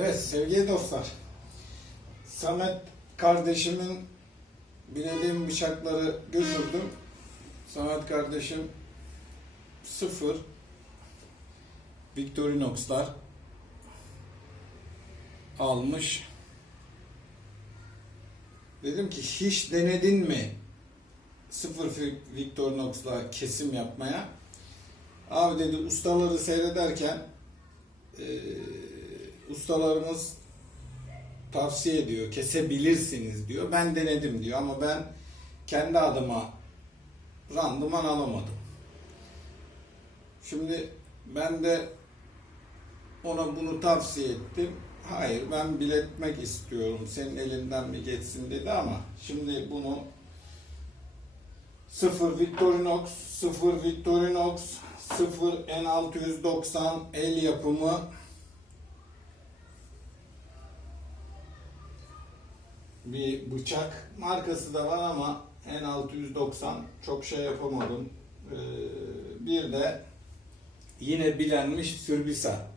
Evet sevgili dostlar. Samet kardeşimin bilediğim bıçakları götürdüm. Samet kardeşim sıfır Victorinox'lar almış. Dedim ki hiç denedin mi sıfır Victorinox'la kesim yapmaya? Abi dedi ustaları seyrederken eee ustalarımız tavsiye ediyor, kesebilirsiniz diyor. Ben denedim diyor ama ben kendi adıma randıman alamadım. Şimdi ben de ona bunu tavsiye ettim. Hayır ben biletmek istiyorum. Senin elinden bir geçsin dedi ama şimdi bunu 0 Victorinox, 0 Victorinox, 0 N690 el yapımı bir bıçak markası da var ama N690 çok şey yapamadım. Ee, bir de yine bilenmiş Sürbisa.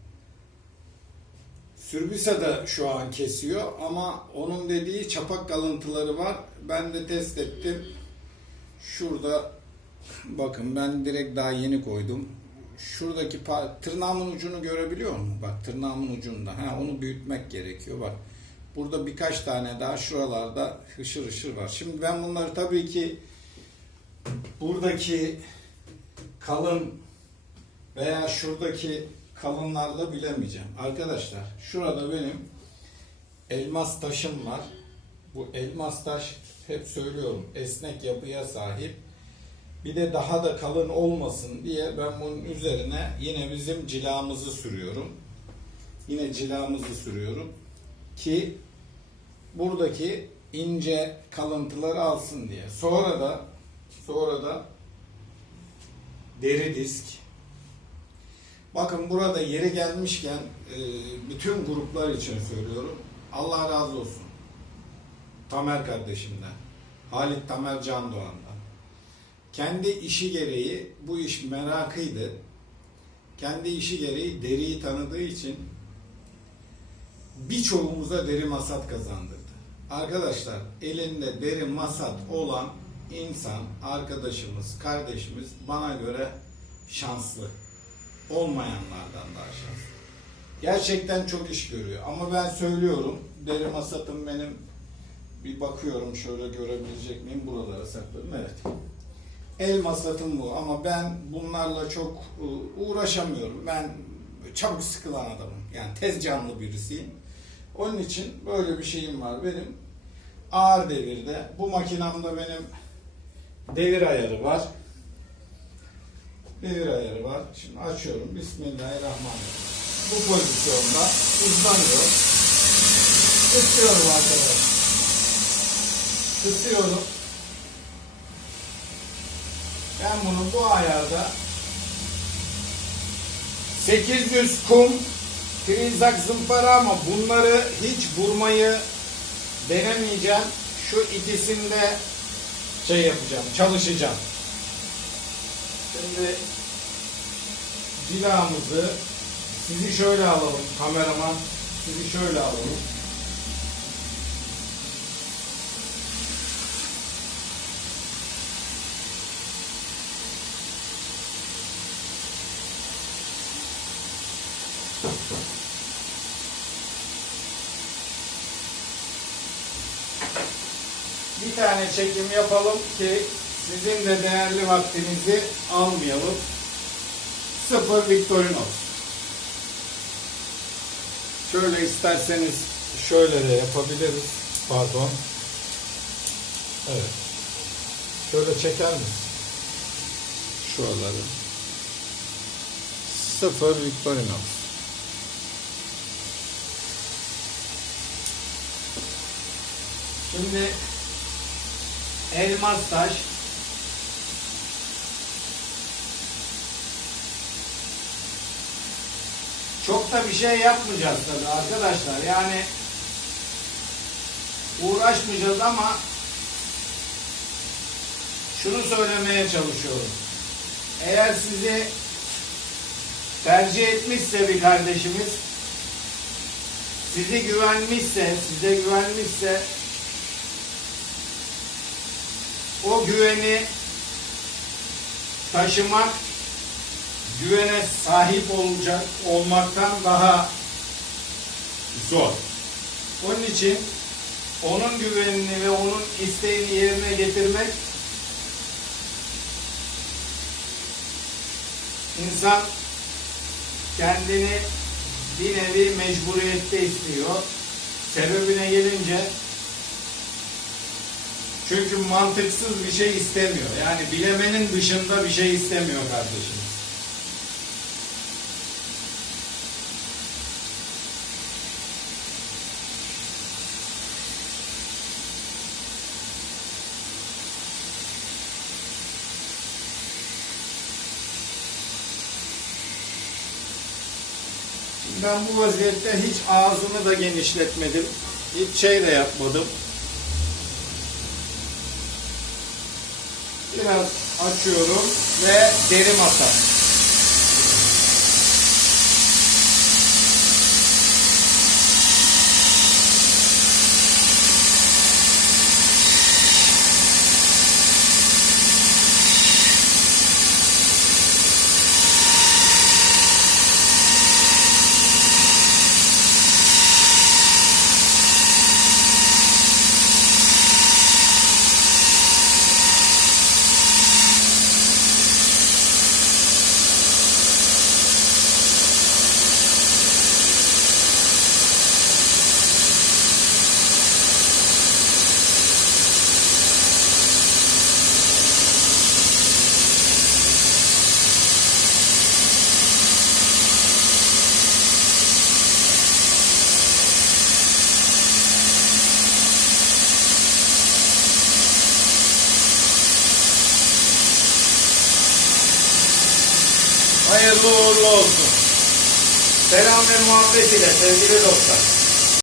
Sürbisa da şu an kesiyor ama onun dediği çapak kalıntıları var. Ben de test ettim. Şurada bakın ben direkt daha yeni koydum. Şuradaki tırnağımın ucunu görebiliyor musun? Bak tırnağımın ucunda. Ha, onu büyütmek gerekiyor. Bak Burada birkaç tane daha şuralarda hışır hışır var. Şimdi ben bunları tabii ki buradaki kalın veya şuradaki kalınlarla bilemeyeceğim. Arkadaşlar şurada benim elmas taşım var. Bu elmas taş hep söylüyorum esnek yapıya sahip. Bir de daha da kalın olmasın diye ben bunun üzerine yine bizim cilamızı sürüyorum. Yine cilamızı sürüyorum ki buradaki ince kalıntıları alsın diye. Sonra da sonra da deri disk. Bakın burada yeri gelmişken e, bütün gruplar için söylüyorum. Allah razı olsun. Tamer kardeşimden. Halit Tamer Can Doğan'dan. Kendi işi gereği bu iş merakıydı. Kendi işi gereği deriyi tanıdığı için birçoğumuza deri masat kazandırdı. Arkadaşlar elinde deri masat olan insan, arkadaşımız, kardeşimiz bana göre şanslı. Olmayanlardan daha şanslı. Gerçekten çok iş görüyor. Ama ben söylüyorum deri masatım benim bir bakıyorum şöyle görebilecek miyim? Buralara sakladım. Evet. El masatım bu ama ben bunlarla çok e, uğraşamıyorum. Ben çabuk sıkılan adamım. Yani tez canlı birisiyim. Onun için böyle bir şeyim var benim. Ağır devirde. Bu makinamda benim devir ayarı var. Devir ayarı var. Şimdi açıyorum. Bismillahirrahmanirrahim. Bu pozisyonda hızlanıyor. Kısıyorum arkadaşlar. Kısıyorum. Ben bunu bu ayarda 800 kum Trizak zımpara ama bunları hiç vurmayı denemeyeceğim. Şu ikisinde şey yapacağım, çalışacağım. Şimdi cilamızı sizi şöyle alalım kameraman. Sizi şöyle alalım. Bir tane çekim yapalım ki sizin de değerli vaktinizi almayalım. Sıfır Victorinox. Şöyle isterseniz şöyle de yapabiliriz. Pardon. Evet. Şöyle çeker misin? Şuraları. Sıfır Victorinox. Şimdi elmas taş. Çok da bir şey yapmayacağız tabii arkadaşlar. Yani uğraşmayacağız ama şunu söylemeye çalışıyorum. Eğer sizi tercih etmişse bir kardeşimiz sizi güvenmişse, size güvenmişse o güveni taşımak güvene sahip olacak olmaktan daha zor. Onun için onun güvenini ve onun isteğini yerine getirmek insan kendini bir nevi mecburiyette istiyor. Sebebine gelince çünkü mantıksız bir şey istemiyor. Yani bilemenin dışında bir şey istemiyor kardeşimiz. Şimdi Ben bu vaziyette hiç ağzını da genişletmedim. Hiç şey de yapmadım. Biraz açıyorum ve deri masa. Hayırlı uğurlu olsun. Selam ve muhabbet ile sevgili dostlar.